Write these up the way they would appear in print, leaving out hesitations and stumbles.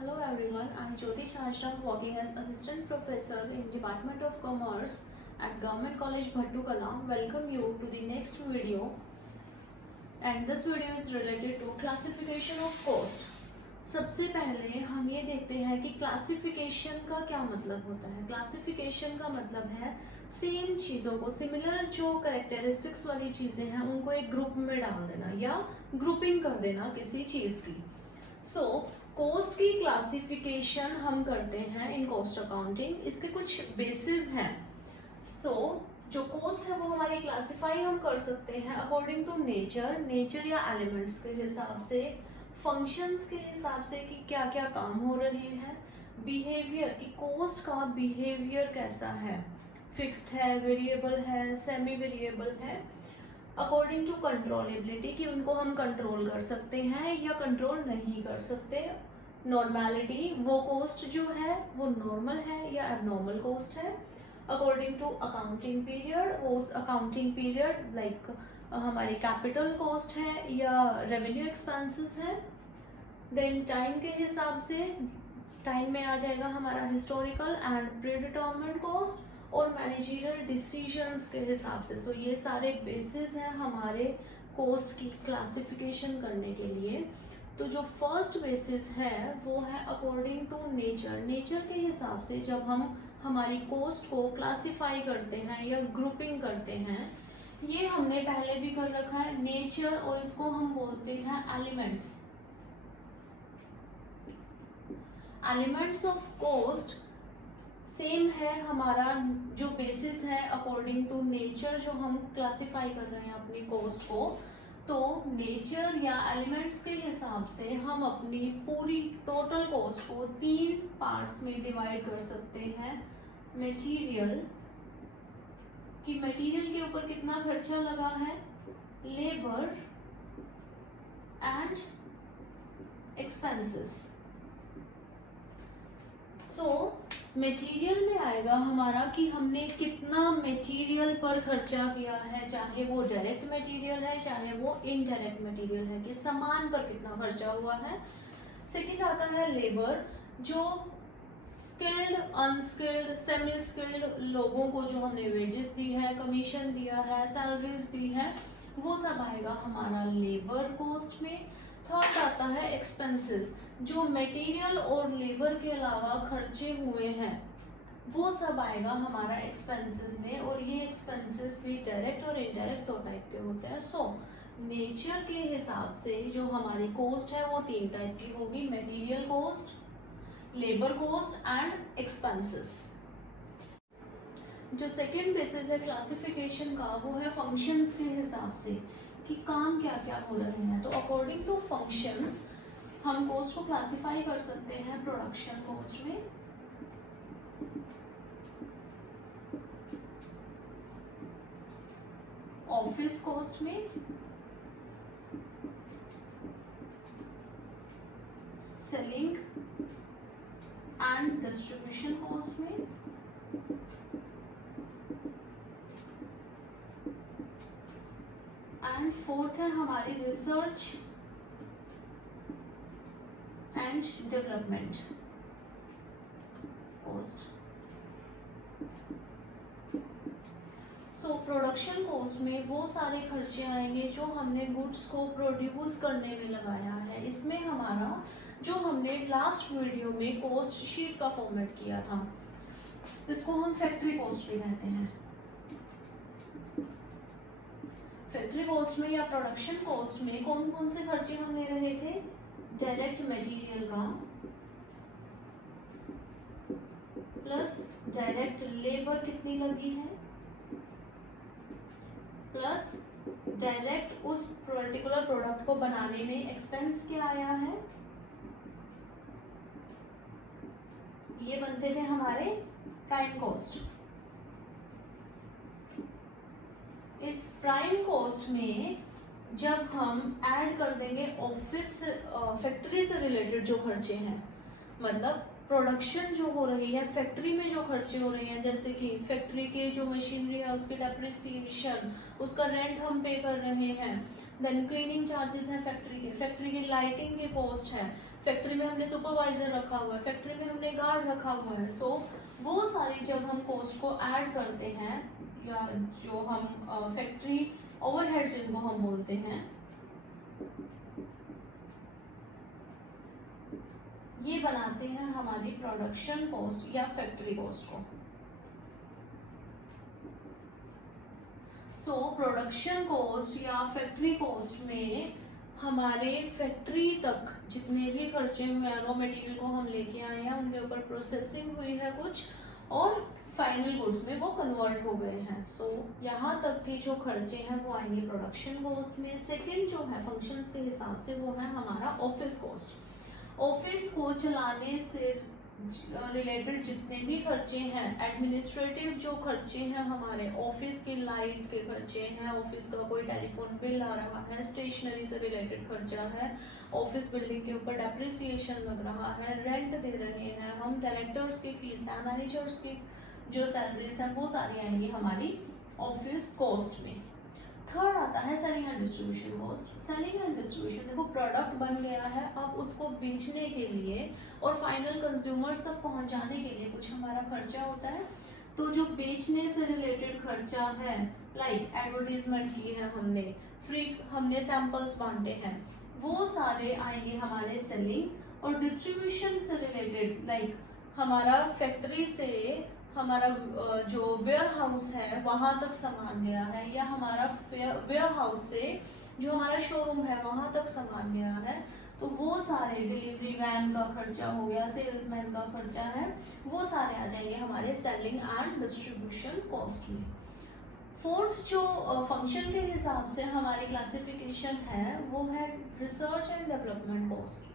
Hello everyone, I am Jyoti Chajram working as Assistant Professor in Department of Commerce at Government College Bhattukala. Welcome you to the next video, and this video is related to classification of cost. सबसे पहले हम ये देखते हैं कि classification का क्या मतलब होता है। क्लासिफिकेशन का मतलब है सेम चीज़ों को, सिमिलर जो कैरेक्टरिस्टिक्स वाली चीज़ें हैं उनको एक ग्रुप में डाल देना या ग्रुपिंग कर देना किसी चीज़ की। कॉस्ट की क्लासिफिकेशन हम करते हैं इन कॉस्ट अकाउंटिंग। इसके कुछ बेसिस हैं। जो कॉस्ट है वो हमारी क्लासिफाई हम कर सकते हैं अकॉर्डिंग टू नेचर या एलिमेंट्स के हिसाब से, फंक्शंस के हिसाब से कि क्या क्या काम हो रहे हैं, बिहेवियर की कॉस्ट का बिहेवियर कैसा है, फिक्स्ड है, वेरिएबल है, सेमी वेरिएबल है, अकॉर्डिंग टू कंट्रोलेबिलिटी कि उनको हम कंट्रोल कर सकते हैं या कंट्रोल नहीं कर सकते, नॉर्मेलिटी वो कॉस्ट जो है वो नॉर्मल है या एबनॉर्मल कॉस्ट है, अकॉर्डिंग टू अकाउंटिंग पीरियड, वो अकाउंटिंग पीरियड लाइक हमारी कैपिटल कॉस्ट है या रेवेन्यू एक्सपेंसेस है। देन टाइम के हिसाब से, टाइम में आ जाएगा हमारा हिस्टोरिकल एंड प्रीडिटरमाइंड कॉस्ट और मैनेजरियल डिसीजंस के हिसाब से। सो ये सारे बेसिस हैं हमारे कॉस्ट की क्लासिफिकेशन करने के लिए। तो जो फर्स्ट बेसिस है वो है अकॉर्डिंग टू नेचर के हिसाब से जब हम हमारी कॉस्ट को क्लासिफाई करते हैं या ग्रुपिंग करते हैं। ये हमने पहले भी कर रखा है नेचर, और इसको हम बोलते हैं एलिमेंट्स ऑफ कॉस्ट। सेम है हमारा जो बेसिस है अकॉर्डिंग टू नेचर जो हम क्लासिफाई कर रहे हैं अपनी कॉस्ट को। तो नेचर या एलिमेंट्स के हिसाब से हम अपनी पूरी टोटल कॉस्ट को 3 पार्ट्स में डिवाइड कर सकते हैं। मटेरियल कि मटेरियल के ऊपर कितना खर्चा लगा है, लेबर एंड एक्सपेंसेस। मटेरियल में आएगा हमारा कि हमने कितना मटेरियल पर खर्चा किया है, चाहे वो डायरेक्ट मटेरियल है चाहे वो इनडायरेक्ट मटेरियल है, कि सामान पर कितना खर्चा हुआ है। सेकंड आता है लेबर, जो स्किल्ड, अनस्किल्ड, सेमी स्किल्ड लोगों को जो हमने वेजेस दी है, कमीशन दिया है, सैलरीज दी है, वो सब आएगा हमारा लेबर कॉस्ट में। थर्ड आता है एक्सपेंसेस, जो मटेरियल और लेबर के अलावा खर्चे हुए हैं वो सब आएगा हमारा एक्सपेंसेस में। और ये एक्सपेंसेस भी डायरेक्ट और इनडायरेक्ट दो टाइप के होते हैं। नेचर के हिसाब से जो हमारी कॉस्ट है वो 3 टाइप की होगी, material cost, labour cost and expenses. जो सेकेंड बेसिस है क्लासिफिकेशन का वो है फंक्शंस के हिसाब से कि काम क्या क्या हो रहे हैं। तो अकॉर्डिंग टू फंक्शंस हम कॉस्ट को क्लासिफाई कर सकते हैं प्रोडक्शन कॉस्ट में, ऑफिस कॉस्ट में, सेलिंग एंड डिस्ट्रीब्यूशन कॉस्ट में, एंड फोर्थ है हमारी research and development cost. Production cost में वो सारे खर्चे आएंगे जो हमने गुड्स को प्रोड्यूस करने में लगाया है। इसमें हमारा जो हमने लास्ट वीडियो में कॉस्ट शीट का फॉर्मेट किया था, इसको हम फैक्ट्री कॉस्ट भी कहते हैं। फैक्ट्री कॉस्ट में या प्रोडक्शन कॉस्ट में कौन कौन से खर्चे हम ले रहे थे, डायरेक्ट मटेरियल का प्लस डायरेक्ट लेबर कितनी लगी है, प्लस डायरेक्ट उस पर्टिकुलर प्रोडक्ट को बनाने में एक्सपेंस क्या आया है, ये बनते थे हमारे प्राइम कॉस्ट। इस प्राइम कॉस्ट में जब हम ऐड कर देंगे ऑफिस फैक्ट्री से रिलेटेड जो खर्चे हैं, मतलब प्रोडक्शन जो हो रही है, फैक्ट्री में जो खर्चे हो रहे हैं, जैसे कि फैक्ट्री के जो मशीनरी है उसकी डेप्रिसिएशन, उसका रेंट हम पे कर रहे हैं, देन क्लीनिंग चार्जेस हैं फैक्ट्री की लाइटिंग की कॉस्ट है, फैक्ट्री में हमने सुपरवाइजर रखा हुआ है, फैक्ट्री में हमने गार्ड रखा हुआ है। सो वो सारी जब हम कॉस्ट को ऐड करते हैं, या जो हम फैक्ट्री ओवरहेड्स जिनको हम बोलते हैं, ये बनाते हैं हमारी प्रोडक्शन कॉस्ट या फैक्ट्री कॉस्ट को। सो प्रोडक्शन कॉस्ट या फैक्ट्री कॉस्ट में हमारे फैक्ट्री तक जितने भी खर्चे हुए हैं, रॉ मटेरियल को हम लेके आए हैं, उनके ऊपर प्रोसेसिंग हुई है कुछ, और फाइनल गुड्स में वो कन्वर्ट हो गए हैं। सो यहाँ तक के जो खर्चे हैं वो आएंगे प्रोडक्शन कॉस्ट में। सेकंड जो है फंक्शंस के हिसाब से वो है हमारा ऑफिस कॉस्ट। ऑफिस को चलाने से रिलेटेड जितने भी खर्चे हैं, एडमिनिस्ट्रेटिव जो खर्चे हैं हमारे, ऑफिस की लाइट के खर्चे हैं, ऑफिस का कोई टेलीफोन बिल आ रहा है, स्टेशनरी से रिलेटेड खर्चा है, ऑफिस बिल्डिंग के ऊपर डेप्रिसिएशन लग रहा है, रेंट दे रहे हैं हम, डायरेक्टर्स की फीस है, मैनेजर्स की जो सैलरीज हैं वो सारी आएंगी हमारी ऑफिस कॉस्ट में। थर्ड आता है selling and distribution cost. Selling and distribution, देखो प्रोडक्ट बन गया है, अब उसको बेचने के लिए और फाइनल कंज्यूमर्स तक पहुंचाने के लिए कुछ हमारा खर्चा होता है। तो जो बेचने से रिलेटेड खर्चा है, लाइक एडवर्टीजमेंट की है हमने, फ्री हमने सैंपल्स बांटे हैं, वो सारे आएंगे हमारे सेलिंग। और डिस्ट्रीब्यूशन से रिलेटेड, लाइक हमारा फैक्ट्री से हमारा जो वेयर हाउस है वहां तक सामान गया है, या हमारा वेयर हाउस से जो हमारा शोरूम है वहां तक सामान गया है, तो वो सारे डिलीवरी वैन का खर्चा हो गया, सेल्समैन का खर्चा है, वो सारे आ जाएंगे हमारे सेलिंग एंड डिस्ट्रीब्यूशन कॉस्ट में। फोर्थ जो फंक्शन के हिसाब से हमारी क्लासिफिकेशन है वो है रिसर्च एंड डेवलपमेंट कॉस्ट।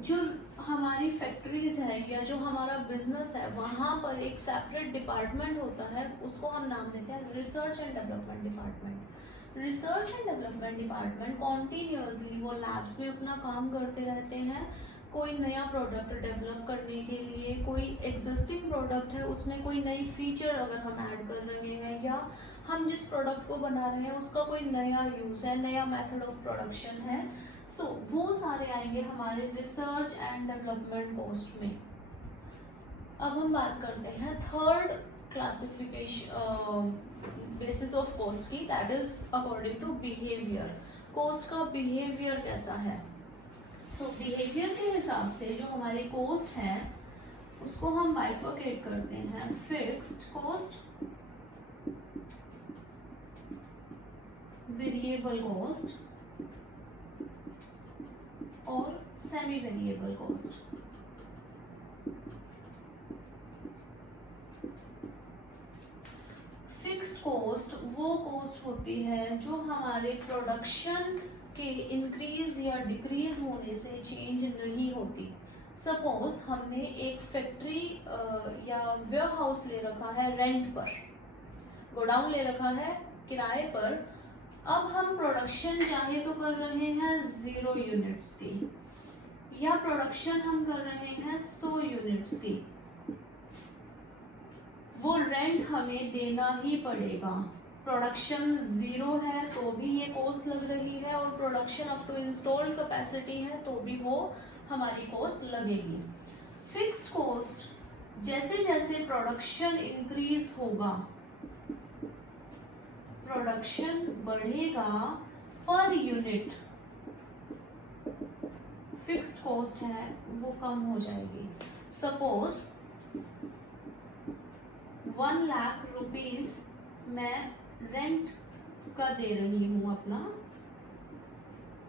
जो हमारी फैक्ट्रीज है या जो हमारा बिजनेस है वहाँ पर एक सेपरेट डिपार्टमेंट होता है, उसको हम नाम देते हैं research and development department. Research and development department continuously वो लैब्स में अपना काम करते रहते हैं, कोई नया प्रोडक्ट डेवलप करने के लिए, कोई एग्जिस्टिंग प्रोडक्ट है उसमें कोई नई फीचर अगर हम ऐड कर रहे हैं, या हम जिस प्रोडक्ट को बना रहे हैं उसका कोई नया यूज़ है, नया मेथड ऑफ प्रोडक्शन है, सो वो सारे आएंगे हमारे रिसर्च एंड डेवलपमेंट कॉस्ट में। अब हम बात करते हैं third classification basis of cost की, that is according to behaviour. Cost का बिहेवियर कैसा है? सो बिहेवियर के हिसाब से जो हमारी कॉस्ट है उसको हम बाइफरकेट करते हैं, फिक्स्ड कॉस्ट, वेरिएबल कॉस्ट और semi variable cost. Fixed cost वो कॉस्ट होती है जो हमारे प्रोडक्शन के इंक्रीज या डिक्रीज होने से चेंज नहीं होती। सपोज हमने एक फैक्ट्री या वेयर हाउस ले रखा है रेंट पर, गोडाउन ले रखा है किराए पर, अब हम प्रोडक्शन चाहे तो कर रहे हैं 0 यूनिट्स की, या प्रोडक्शन हम कर रहे हैं 100 यूनिट्स की, वो रेंट हमें देना ही पड़ेगा। प्रोडक्शन 0 है तो भी ये कॉस्ट लग रही है, और production up to installed capacity है तो भी वो हमारी कॉस्ट लगेगी। फिक्स्ड कॉस्ट जैसे जैसे प्रोडक्शन इंक्रीज होगा, प्रोडक्शन बढ़ेगा, पर यूनिट फिक्स्ड कॉस्ट है वो कम हो जाएगी। सपोज 1 लाख रुपीज मैं रेंट का दे रही हूँ अपना,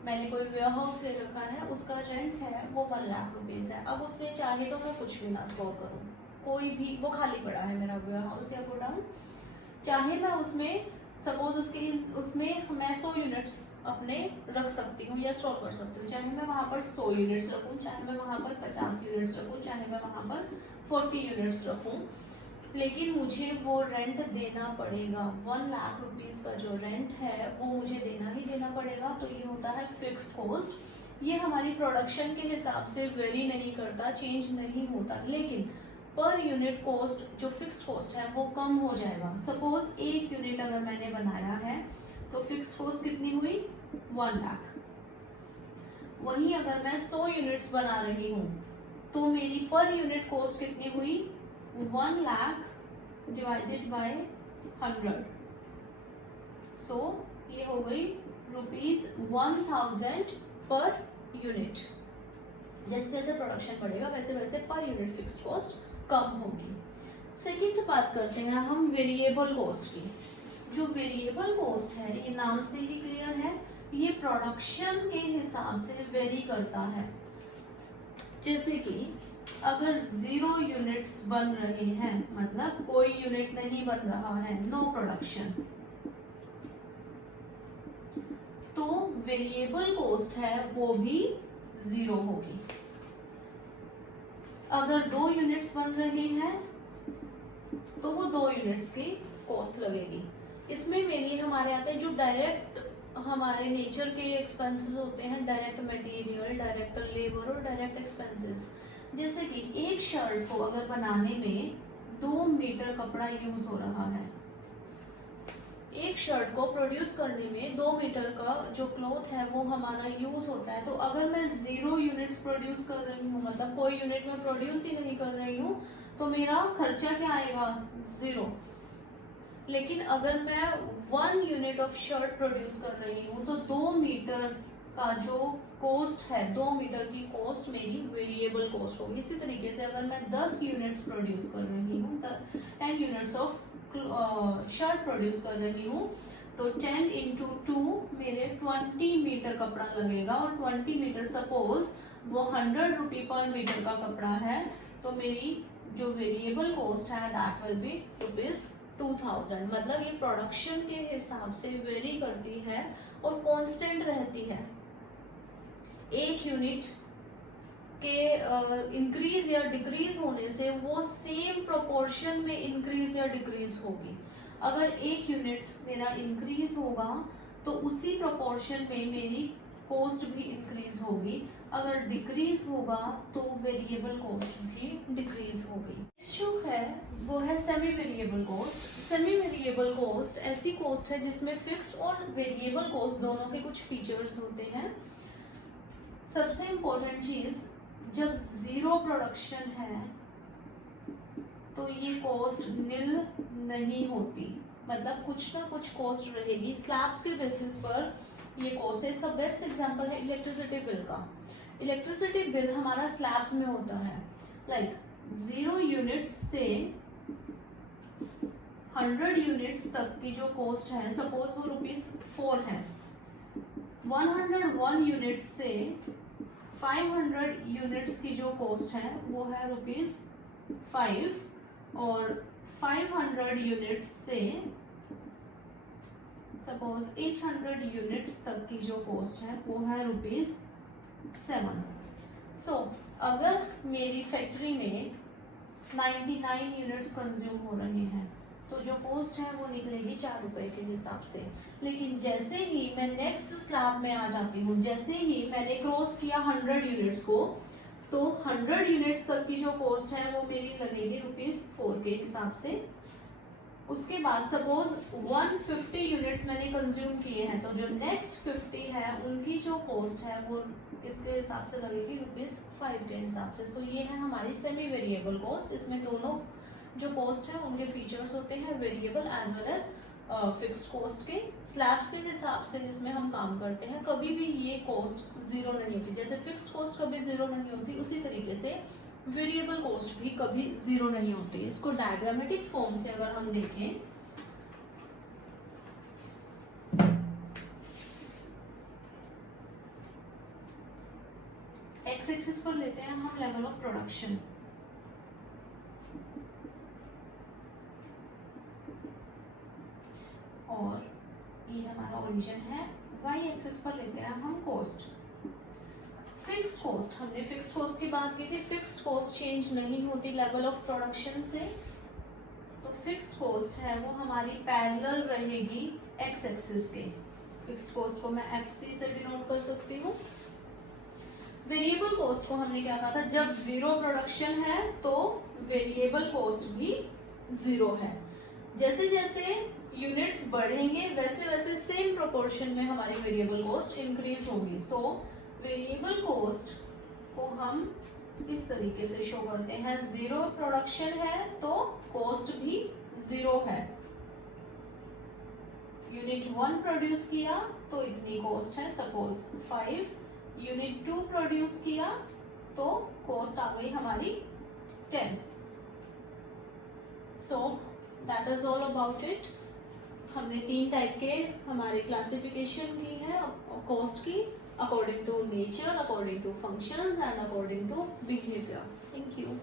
मैंने कोई वेयर हाउस ले रखा है, उसका रेंट है वो 1 लाख रुपीज है। अब उसमें चाहे तो मैं कुछ भी ना स्टोर करूँ, कोई भी, वो खाली पड़ा है मेरा वेयर हाउस या गोडाउन, चाहे मैं उसमें सपोज उसमें मैं 100 यूनिट्स अपने रख सकती हूँ या स्टोर कर सकती हूँ, चाहे मैं वहाँ पर 100 यूनिट्स रखूँ, चाहे मैं वहाँ पर 50 यूनिट्स रखूँ, चाहे मैं वहाँ पर 40 यूनिट्स रखूँ, लेकिन मुझे वो रेंट देना पड़ेगा। 1 लाख रुपीस का जो रेंट है वो मुझे देना ही देना पड़ेगा। तो ये होता है फिक्स्ड कॉस्ट, ये हमारी प्रोडक्शन के हिसाब से वेरी नहीं करता, चेंज नहीं होता, लेकिन पर यूनिट कॉस्ट जो फिक्स्ड कॉस्ट है वो कम हो जाएगा। सपोज 1 यूनिट अगर मैंने बनाया है तो फिक्स्ड कॉस्ट कितनी हुई 1 लाख। वहीं अगर मैं 100 यूनिट्स बना रही हूँ तो मेरी पर यूनिट कॉस्ट कितनी हुई 1 लाख डिवाइडेड बाय 100। सो ये हो गई ₹1000 पर यूनिट। जैसे जैसे प्रोडक्शन बढ़ेगा वैसे वैसे पर यूनिट फिक्स्ड कॉस्ट कम होगी। सेकेंड बात करते हैं हम वेरिएबल कॉस्ट की। जो वेरिएबल कॉस्ट है ये नाम से ही क्लियर है, ये प्रोडक्शन के हिसाब से वेरी करता है। जैसे कि अगर 0 यूनिट्स बन रहे हैं, मतलब कोई यूनिट नहीं बन रहा है, नो प्रोडक्शन, तो वेरिएबल कॉस्ट है वो भी 0 होगी। अगर 2 यूनिट्स बन रही हैं तो वो 2 यूनिट्स की कॉस्ट लगेगी। इसमें मेनली हमारे आते हैं जो डायरेक्ट हमारे नेचर के एक्सपेंसेस होते हैं, डायरेक्ट मटेरियल, डायरेक्ट लेबर और डायरेक्ट एक्सपेंसेस। जैसे कि एक शर्ट को अगर बनाने में 2 मीटर कपड़ा यूज हो रहा है, एक शर्ट को प्रोड्यूस करने में 2 मीटर का जो क्लॉथ है वो हमारा यूज होता है। तो अगर मैं 0 यूनिट्स प्रोड्यूस कर रही हूँ, मतलब कोई यूनिट में प्रोड्यूस ही नहीं कर रही हूँ, तो मेरा खर्चा क्या आएगा 0। लेकिन अगर मैं 1 यूनिट ऑफ शर्ट प्रोड्यूस कर रही हूँ तो 2 मीटर का जो कॉस्ट है, 2 मीटर की कॉस्ट मेरी वेरिएबल कॉस्ट होगी। इसी तरीके से अगर मैं 10 यूनिट्स प्रोड्यूस कर रही हूँ, 10 यूनिट्स ऑफ शर्ट प्रोड्यूस कर रही हूँ, तो 10 इंटू 2 मेरे 20 मीटर कपड़ा लगेगा। और 20 मीटर सपोज वो 100 रुपी पर मीटर का कपड़ा है, तो मेरी जो वेरिएबल कॉस्ट है दैट विल बी ₹2000। मतलब ये प्रोडक्शन के हिसाब से वेरी करती है और कांस्टेंट रहती है। एक यूनिट के इंक्रीज या डिक्रीज होने से वो सेम प्रोपोर्शन में इंक्रीज या डिक्रीज होगी। अगर एक यूनिट मेरा इंक्रीज होगा तो उसी प्रोपोर्शन में मेरी कॉस्ट भी इंक्रीज होगी। अगर डिक्रीज होगा तो वेरिएबल कॉस्ट भी डिक्रीज होगी। जो है वो है semi variable cost. Semi variable cost ऐसी कॉस्ट है जिसमें फिक्स्ड और वेरिएबल कॉस्ट दोनों के कुछ फीचर्स होते हैं। सबसे इम्पोर्टेंट चीज, जब 0 प्रोडक्शन है तो ये कॉस्ट नील नहीं होती, मतलब कुछ ना कुछ कॉस्ट रहेगी। स्लैब्स के बेसिस पर ये कॉस्ट है। इसका बेस्ट एग्जांपल है इलेक्ट्रिसिटी बिल का। इलेक्ट्रिसिटी बिल हमारा स्लैब्स में होता है, लाइक 0 यूनिट्स से 100 यूनिट्स तक की जो कॉस्ट है, सपोज वो ₹4 है। 101 यूनिट्स से 500 यूनिट्स की जो कॉस्ट है वो है ₹5, और 500 यूनिट्स से सपोज 800 यूनिट्स तक की जो कॉस्ट है वो है ₹7। सो अगर मेरी फैक्ट्री में 99 यूनिट्स कंज्यूम हो रहे हैं तो जो कॉस्ट है वो निकलेगी ₹4 के हिसाब से। लेकिन जैसे ही मैं नेक्स्ट स्लैब में आ जाती हूँ, जैसे ही मैंने क्रॉस किया 100 यूनिट्स को, तो 100 यूनिट्स तक की जो कॉस्ट है वो मेरी लगेगी ₹4 के हिसाब से। उसके बाद सपोज 150 यूनिट्स मैंने कंज्यूम किए हैं, तो जो नेक्स्ट 50 है उनकी जो कॉस्ट है वो इसके हिसाब से लगेगी ₹5 के हिसाब से। सो ये है हमारी सेमी वेरिएबल कॉस्ट। इसमें दोनों जो कॉस्ट है उनके फीचर्स होते हैं, variable as well as fixed cost के। स्लैब्स के हिसाब से जिसमें हम काम करते हैं कभी भी ये कॉस्ट 0 नहीं होती। जैसे फिक्स्ड कॉस्ट कभी 0 नहीं होती, उसी तरीके से वेरिएबल कॉस्ट भी कभी 0 नहीं होती। इसको डायग्रामेटिक फॉर्म से अगर हम देखें, एक्स एक्सिस पर लेते हैं हम लेवल ऑफ प्रोडक्शन, और ये हमारा ओरिजिन है। वाई एक्सिस पर लेते हैं हम कॉस्ट। फिक्स्ड कॉस्ट, हमने फिक्स्ड कॉस्ट की बात की थी। फिक्स्ड कॉस्ट चेंज नहीं होती लेवल ऑफ प्रोडक्शन से, तो फिक्स्ड कॉस्ट है वो हमारी पैरेलल रहेगी एक्स एक्सिस के। फिक्स्ड कॉस्ट को मैं FC से डिनोट कर सकती हूँ। वेरिएबल कॉस्ट को हमने क्या कहा था, जब जीरो प्रोडक्शन है तो वेरिएबल कॉस्ट भी जीरो है। जैसे जैसे यूनिट्स बढ़ेंगे वैसे वैसे सेम प्रोपोर्शन में हमारी वेरिएबल कॉस्ट इंक्रीज होगी। सो वेरिएबल कॉस्ट को हम इस तरीके से शो करते हैं, जीरो प्रोडक्शन है तो कॉस्ट भी जीरो है। यूनिट 1 प्रोड्यूस किया तो इतनी कॉस्ट है, सपोज 5। यूनिट 2 प्रोड्यूस किया तो कॉस्ट आ गई हमारी 10। So that is all about it. हमने 3 टाइप के हमारे क्लासिफिकेशन की है कॉस्ट की, according to nature, according to functions and according to behaviour. Thank you.